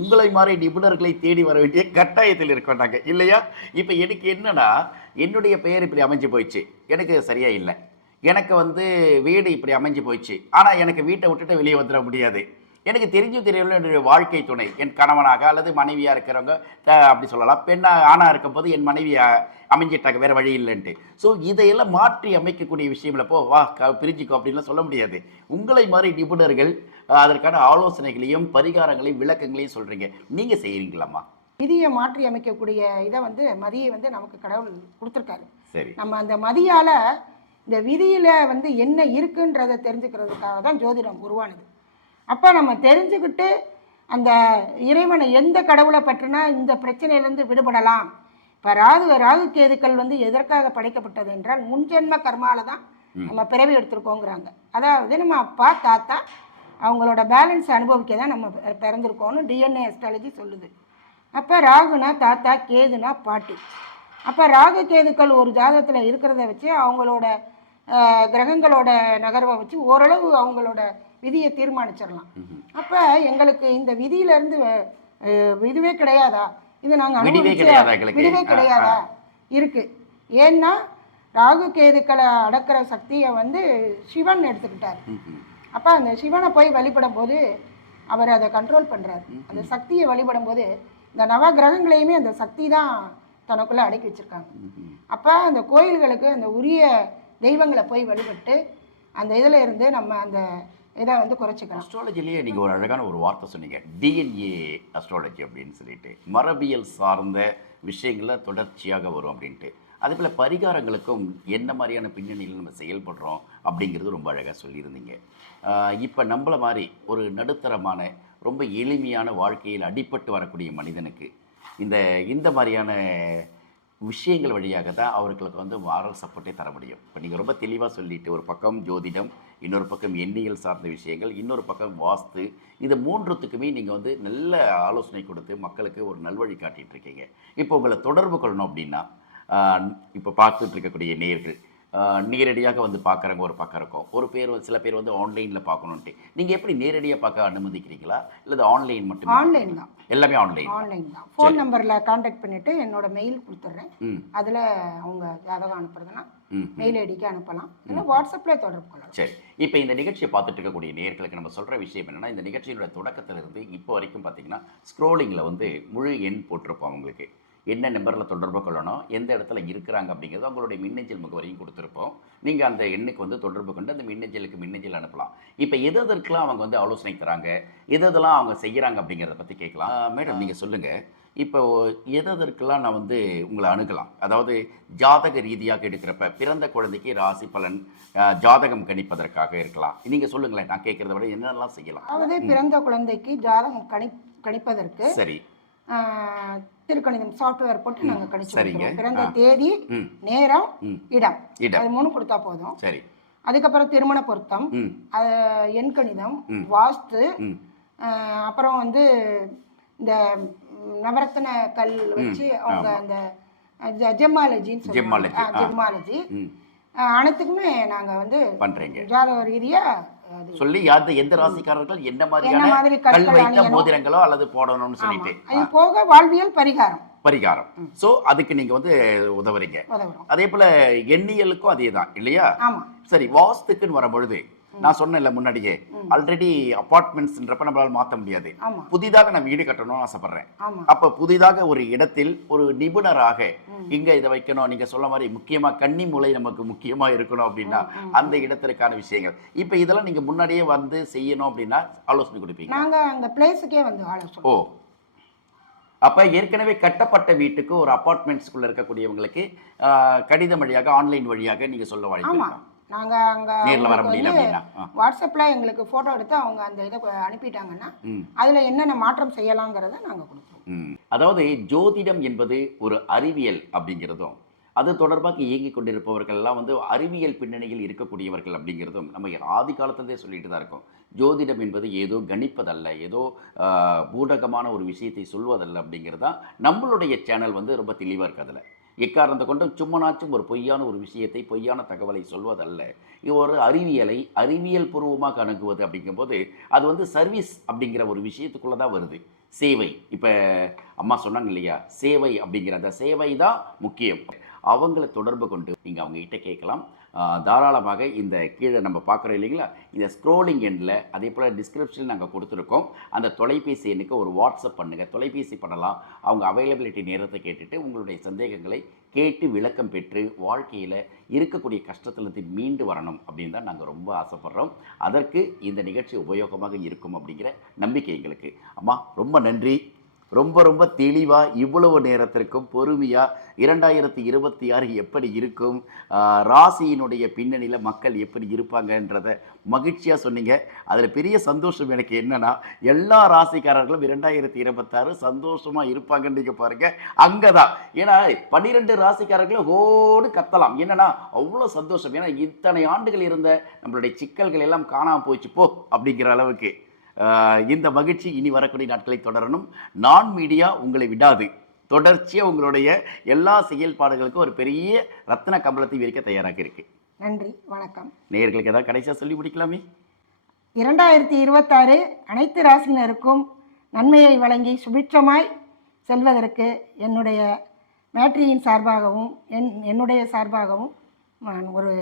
உங்களை மாதிரி நிபுணர்களை தேடி வர வேண்டிய கட்டாயத்தில் இருக்கோம் நாங்கள் இல்லையா. இப்போ எனக்கு என்னன்னா, என்னுடைய பெயர் இப்படி அமைஞ்சு போயிடுச்சு, எனக்கு சரியாக இல்லை, எனக்கு வந்து வீடு இப்படி அமைஞ்சு போயிடுச்சு, ஆனால் எனக்கு வீட்டை விட்டுட்டு வெளியே வந்துட முடியாது. எனக்கு தெரிஞ்சும் தெரியல என்னுடைய வாழ்க்கை துணை என் கணவனாக அல்லது மனைவியாக இருக்கிறவங்க அப்படி சொல்லலாம், ஆணாக இருக்கும்போது என் மனைவியாக அமைஞ்சிட்டாங்க, வேறு வழி இல்லைன்ட்டு. ஸோ இதையெல்லாம் மாற்றி அமைக்கக்கூடிய விஷயம்ல வா பிரிஞ்சிக்கோ அப்படின்லாம் சொல்ல முடியாது. உங்களை மாதிரி நிபுணர்கள் அதற்கான ஆலோசனைகளையும் பரிகாரங்களையும் விளக்கங்களையும் சொல்கிறீங்க, நீங்கள் செய்கிறீங்களாம்மா? விதியை மாற்றி அமைக்கக்கூடிய இதை வந்து மதியை வந்து நமக்கு கடவுள் கொடுத்துருக்காரு. சரி. நம்ம அந்த மதியால் இந்த விதியில் வந்து என்ன இருக்குன்றதை தெரிஞ்சுக்கிறதுக்காக தான் ஜோதிடம் உருவானது. அப்போ நம்ம தெரிஞ்சுக்கிட்டு அந்த இறைவனை எந்த கடவுளை பற்றினா இந்த பிரச்சனையிலேருந்து விடுபடலாம். இப்போ ராகு கேதுக்கள் வந்து எதற்காக படைக்கப்பட்டது என்றால் முன்ஜென்ம கர்மாவில் தான் நம்ம பிறவி எடுத்திருக்கோங்கிறாங்க. அதாவது நம்ம அப்பா தாத்தா அவங்களோட பேலன்ஸ் அனுபவிக்க தான் நம்ம பிறந்திருக்கோம்னு டிஎன்ஏ அஸ்ட்ராலஜி சொல்லுது. அப்போ ராகுனா தாத்தா, கேதுனா பாட்டி. அப்போ ராகு கேதுக்கள் ஒரு ஜாதகத்தில் இருக்கிறத வச்சு அவங்களோட கிரகங்களோட நகர்வை வச்சு ஓரளவு அவங்களோட விதியை தீர்மானிச்சிடலாம். அப்போ எங்களுக்கு இந்த விதியிலேருந்து இதுவே கிடையாதா, இது நாங்கள் விடுவே கிடையாதா இருக்கு. ஏன்னா ராகு கேதுக்களை அடக்கிற சக்தியை வந்து சிவன் எடுத்துக்கிட்டார். அப்போ அந்த சிவனை போய் வழிபடும் போது அவர் அதை கண்ட்ரோல் பண்ணுறாரு. அந்த சக்தியை வழிபடும் போது இந்த நவ கிரகங்களையுமே அந்த சக்தி தான் தனக்குள்ளே அடக்கி வச்சுருக்காங்க. அப்போ அந்த கோயில்களுக்கு அந்த உரிய தெய்வங்களை போய் வழிபட்டு அந்த இதில் இருந்து நம்ம அந்த இதை வந்து குறைச்சிக்கலாம். அஸ்ட்ராலஜிலேயே நீங்கள் ஒரு அழகான ஒரு வார்த்தை சொன்னீங்க, டிஎன்ஏ அஸ்ட்ராலஜி அப்படின்னு சொல்லிட்டு, மரபியல் சார்ந்த விஷயங்களில் தொடர்ச்சியாக வரும் அப்படின்ட்டு. அதே போல் பரிகாரங்களுக்கும் என்ன மாதிரியான பின்னணியில் நம்ம செயல்படுறோம் அப்படிங்கிறது ரொம்ப அழகாக சொல்லியிருந்தீங்க. இப்போ நம்மளை மாதிரி ஒரு நடுத்தரமான ரொம்ப எளிமையான வாழ்க்கையில் அடிபட்டு வரக்கூடிய மனிதனுக்கு இந்த மாதிரியான விஷயங்கள் வழியாக தான் அவர்களுக்கு வந்து மாரல் சப்போர்ட்டே தர முடியும். இப்போ நீங்கள் ரொம்ப தெளிவாக சொல்லிட்டு, ஒரு பக்கம் ஜோதிடம், இன்னொரு பக்கம் எண்ணியல் சார்ந்த விஷயங்கள், இன்னொரு பக்கம் வாஸ்து, இது மூன்றுத்துக்குமே நீங்கள் வந்து நல்ல ஆலோசனை கொடுத்து மக்களுக்கு ஒரு நல்வழி காட்டிகிட்டு இருக்கீங்க. இப்போ உங்களை தொடர்பு கொள்ளணும் அப்படின்னா, இப்போ பார்த்துட்டு இருக்கக்கூடிய நேயர்கள் நேரடியாக வந்து பார்க்குறவங்க ஒரு பக்கம் இருக்கும், சில பேர் வந்து ஆன்லைனில் பார்க்கணுன்ட்டு, நீங்கள் எப்படி நேரடியாக பார்க்க அனுமதிக்கிறீங்களா இல்லை ஆன்லைன் மட்டும்? ஆன்லைன் தான், எல்லாமே ஆன்லைன் தான். ஃபோன் நம்பரில் கான்டாக்ட் பண்ணிவிட்டு என்னோட மெயில் கொடுத்துட்றேன். அதில் அவங்க ஜாதகம் அனுப்புறதுன்னா மெயில் ஐடிக்கு அனுப்பலாம், இல்லை வாட்ஸ்அப்பில் தொடர்பு கொள்ளலாம். சரி, இப்போ இந்த நிகழ்ச்சியை பார்த்துட்டு இருக்கக்கூடிய நேயர்களுக்கு நம்ம சொல்கிற விஷயம் என்னென்னா, இந்த நிகழ்ச்சியோட தொடக்கத்திலிருந்து இப்போ வரைக்கும் பார்த்தீங்கன்னா ஸ்க்ரோலிங்கில் வந்து முழு எண் போட்டிருப்போம். அவங்களுக்கு என்ன நம்பரில் தொடர்பு கொள்ளணும், எந்த இடத்துல இருக்கிறாங்க அப்படிங்கிறது அவங்களுடைய மின்னஞ்சல் முகவரையும் கொடுத்துருப்போம். நீங்கள் அந்த எண்ணுக்கு வந்து தொடர்பு கொண்டு அந்த மின்னஞ்சல் அனுப்பலாம். இப்போ எதற்கெல்லாம் அவங்க வந்து ஆலோசனை தராங்க, எதெல்லாம் அவங்க செய்கிறாங்க அப்படிங்கிறத பற்றி கேட்கலாம். மேடம், நீங்கள் சொல்லுங்கள், இப்போ எதற்கெல்லாம் நான் வந்து உங்களை அணுகலாம்? அதாவது ஜாதக ரீதியாக எடுக்கிறப்ப பிறந்த குழந்தைக்கு ராசி பலன், ஜாதகம் கணிப்பதற்காக இருக்கலாம். நீங்கள் சொல்லுங்களேன், நான் கேட்குறத விட என்னென்னலாம் செய்யலாம்? அதாவது பிறந்த குழந்தைக்கு ஜாதகம் கணிப்பதற்கு சரி, திருக்கணிதம் சாஃப்ட்வேர் போட்டு நாங்கள் கணிச்சிருக்கோம். பிறந்த தேதி, நேரம், இடம், அது 3 கொடுத்தா போதும். சரி, அதுக்கப்புறம் திருமண பொருத்தம், எண் கணிதம், வாஸ்து, அப்புறம் வந்து இந்த நவரத்ன கல் வச்சு அவங்க அந்த ஜெமாலஜின்னு ஜெமாலஜி அனைத்துக்குமே நாங்கள் வந்து பண்றீங்க. ஜாதக ரீதியா சொல்லி எந்த ராசிக்காரர்கள் என்ன மாதிரி கல் வைத்த மோதிரங்களோ அல்லது போடணும்னு சொல்லிட்டு, அது போக வாழ்வியல் பரிகாரம். சோ அதுக்கு நீங்க வந்து உதவுறீங்க. அதே போல எண்ணியலுக்கும் அதே தான் இல்லையா? சரி, வாஸ்துக்குன்னு வரும்பொழுது நான் சொன்னேன்ல முன்னாடியே, ஆல்ரெடி அபார்ட்மெண்ட்ஸ்ன்றப்ப நம்மளால மாற்ற முடியாது. புதிதாக நான் வீடு கட்டணும்னு ஆசைப்படுறேன். அப்ப புதிதாக ஒரு இடத்தில் ஒரு நிபுணராக இங்க இதை வைக்கணும், நீங்க சொல்ல மாதிரி முக்கியமா கன்னி மூலை நமக்கு முக்கியமா இருக்கணும் அப்படின்னா அந்த இடத்திற்கான விஷயங்கள் இப்ப இதெல்லாம் நீங்க முன்னாடியே வந்து செய்யணும் அப்படின்னா ஆலோசனை கொடுப்பீங்க? நாங்க அந்த பிளேஸுக்கே வந்து ஆலோசனை. ஓ, அப்ப ஏற்கனவே கட்டப்பட்ட வீட்டுக்கு ஒரு அபார்ட்மெண்ட்ஸ்குள்ள இருக்கக்கூடியவங்களுக்கு கடிதம் வழியாக ஆன்லைன் வழியாக நீங்க சொல்ல வாய்ப்பு. நாங்கள் அங்கே வாட்ஸ்அப்பில் எங்களுக்கு ஃபோட்டோ எடுத்து அவங்க அந்த இதை அனுப்பிட்டாங்கன்னா அதில் என்னென்ன மாற்றம் செய்யலாங்கிறத நாங்கள் கொடுப்போம். அதாவது ஜோதிடம் என்பது ஒரு அறிவியல் அப்படிங்கிறதும், அது தொடர்பாக இயங்கி கொண்டிருப்பவர்கள்லாம் வந்து அறிவியல் பின்னணியில் இருக்கக்கூடியவர்கள் அப்படிங்கிறதும் நம்ம ஆதி காலத்திலே சொல்லிட்டு தான் இருக்கோம். ஜோதிடம் என்பது ஏதோ கணிப்பதல்ல, ஏதோ பூடகமான ஒரு விஷயத்தை சொல்வதல்ல அப்படிங்கிறது தான் நம்மளுடைய சேனல் வந்து ரொம்ப தெளிவாக இருக்குது. அதில் எக்காரணத்தை கொண்டும் சும்மனாச்சும் ஒரு பொய்யான ஒரு விஷயத்தை, பொய்யான தகவலை சொல்வதல்ல. இது ஒரு அறிவியல் பூர்வமாக அணுகுவது அப்படிங்கும்போது அது வந்து சர்வீஸ் அப்படிங்கிற ஒரு விஷயத்துக்குள்ளே தான் வருது. சேவை, இப்போ அம்மா சொன்னாங்க இல்லையா, சேவை அப்படிங்கிற அந்த சேவை தான் முக்கியம். அவங்கள தொடர்பு கொண்டு நீங்கள் அவங்ககிட்ட கேட்கலாம். தாராளமாக இந்த கீழே நம்ம பார்க்குறோம் இல்லைங்களா, இந்த ஸ்க்ரோலிங் எண்ணில், அதே போல் டிஸ்கிரிப்ஷனில் நாங்கள் கொடுத்துருக்கோம். அந்த தொலைபேசி எண்ணுக்கு ஒரு வாட்ஸ்அப் பண்ணுங்கள், தொலைபேசி பண்ணலாம். அவங்க அவைலபிலிட்டி நேரத்தை கேட்டுட்டு உங்களுடைய சந்தேகங்களை கேட்டு விளக்கம் பெற்று வாழ்க்கையில் இருக்கக்கூடிய கஷ்டத்திலிருந்து மீண்டு வரணும் அப்படின்னு தான் நாங்கள் ரொம்ப ஆசைப்படுறோம். அதற்கு இந்த நிகழ்ச்சி உபயோகமாக இருக்கும் அப்படிங்கிற நம்பிக்கை எங்களுக்கு. அம்மா ரொம்ப நன்றி. ரொம்ப ரொம்ப தெளிவாக இவ்வளவு நேரத்திற்கும் பொறுமையாக 2026 எப்படி இருக்கும், ராசியினுடைய பின்னணியில் மக்கள் எப்படி இருப்பாங்கன்றத மகிழ்ச்சியாக சொன்னீங்க. அதில் பெரிய சந்தோஷம் எனக்கு என்னன்னா, எல்லா ராசிக்காரர்களும் 2026 சந்தோஷமாக இருப்பாங்கன்னு நீங்கள் பாருங்கள். அங்கே தான் ஏன்னா 12 ராசிக்காரர்களும் ஓடு கத்தலாம். என்னன்னா அவ்வளோ சந்தோஷம். ஏன்னா இத்தனை ஆண்டுகள் இருந்த நம்மளுடைய சிக்கல்கள் எல்லாம் காணாமல் போச்சு போ அப்படிங்கிற அளவுக்கு இந்த மகிழ்ச்சி இனி வரக்கூடிய நாட்களை தொடரணும். நான் மீடியா உங்களை விடாது. தொடர்ச்சியாக உங்களுடைய எல்லா செயல்பாடுகளுக்கும் ஒரு பெரிய ரத்ன கம்பளத்தை விரிக்க தயாராக இருக்கு. நன்றி, வணக்கம். நேயர்களுக்கு ஏதாவது கடைசியாக சொல்லி முடிக்கலாமே? 2026 அனைத்து ராசினருக்கும் நன்மையை வழங்கி சுபிட்சமாய் செல்வதற்கு என்னுடைய மேட்ரியின் சார்பாகவும் என்னுடைய சார்பாகவும் நான் ஒரு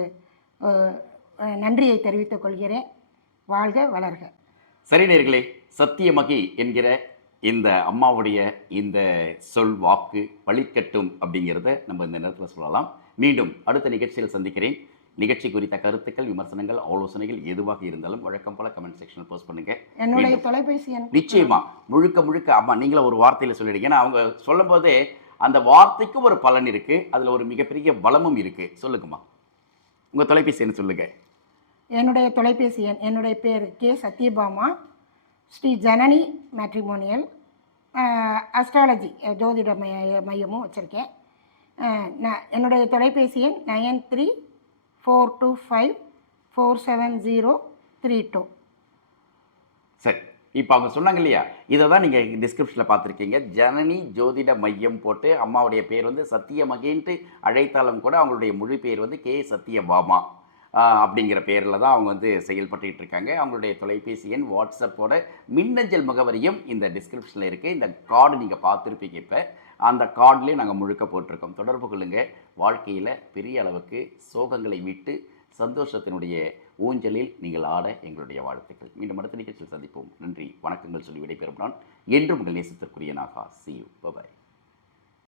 நன்றியை தெரிவித்துக் கொள்கிறேன். வாழ்க வளர்க. சரி நேயர்களே, சத்தியமகி என்கிற இந்த அம்மாவுடைய இந்த சொல் வாக்கு பழிக்கட்டும் அப்படிங்கிறத நம்ம இந்த நேரத்தில் சொல்லலாம். மீண்டும் அடுத்த நிகழ்ச்சியில் சந்திக்கிறேன். நிகழ்ச்சி குறித்த கருத்துக்கள், விமர்சனங்கள், ஆலோசனைகள் எதுவாக இருந்தாலும் வழக்கம் போல கமெண்ட் செக்ஷனில் போஸ்ட் பண்ணுங்க. என்னுடைய தொலைபேசி எண் நிச்சயமா முழுக்க அம்மா நீங்களும் ஒரு வார்த்தையில் சொல்லிடுங்க. ஏன்னா அவங்க சொல்லும் போதே அந்த வார்த்தைக்கும் ஒரு பலன் இருக்கு, அதுல ஒரு மிகப்பெரிய பலமும் இருக்கு. சொல்லுங்கம்மா, உங்க தொலைபேசி எண் சொல்லுங்க. என்னுடைய தொலைபேசி எண், என்னுடைய பேர் K Sathyabama, Sri Janani matrimonial, astrology ஜோதிட மையமும் வச்சுருக்கேன். நான் என்னுடைய தொலைபேசி எண் 9342547032. சரி, இப்போ அவங்க சொன்னாங்க இல்லையா, இதை தான் நீங்கள் டிஸ்கிரிப்ஷனில் பார்த்துருக்கீங்க. ஜனனி ஜோதிட மையம் போட்டு அம்மாவுடைய பேர் வந்து சத்தியமகின்ட்டு அழைத்தாலும் கூட அவங்களுடைய முழு பேர் வந்து கே சத்யபாமா அப்படிங்கிற பேரில் தான் அவங்க வந்து செயல்பட்டு இருக்காங்க. அவங்களுடைய தொலைபேசி எண், வாட்ஸ்அப்போட மின்னஞ்சல் முகவரியும் இந்த டிஸ்கிரிப்ஷனில் இருக்குது. இந்த கார்டு நீங்கள் பார்த்துருப்பீங்க. இப்போ அந்த கார்டுலேயே நாங்கள் முழுக்க போட்டிருக்கோம். தொடர்பு கொள்ளுங்கள். வாழ்க்கையில் பெரிய அளவுக்கு சோகங்களை விட்டு சந்தோஷத்தினுடைய ஊஞ்சலில் நீங்கள் ஆட எங்களுடைய வாழ்த்துக்கள். மீண்டும் அடுத்த நிகழ்ச்சியில் சந்திப்போம். நன்றி, வணக்கங்கள் சொல்லி விடைபெறும் நான் என்றும் உங்கள் நேசத்திற்குரிய Naga. See you. Bye bye.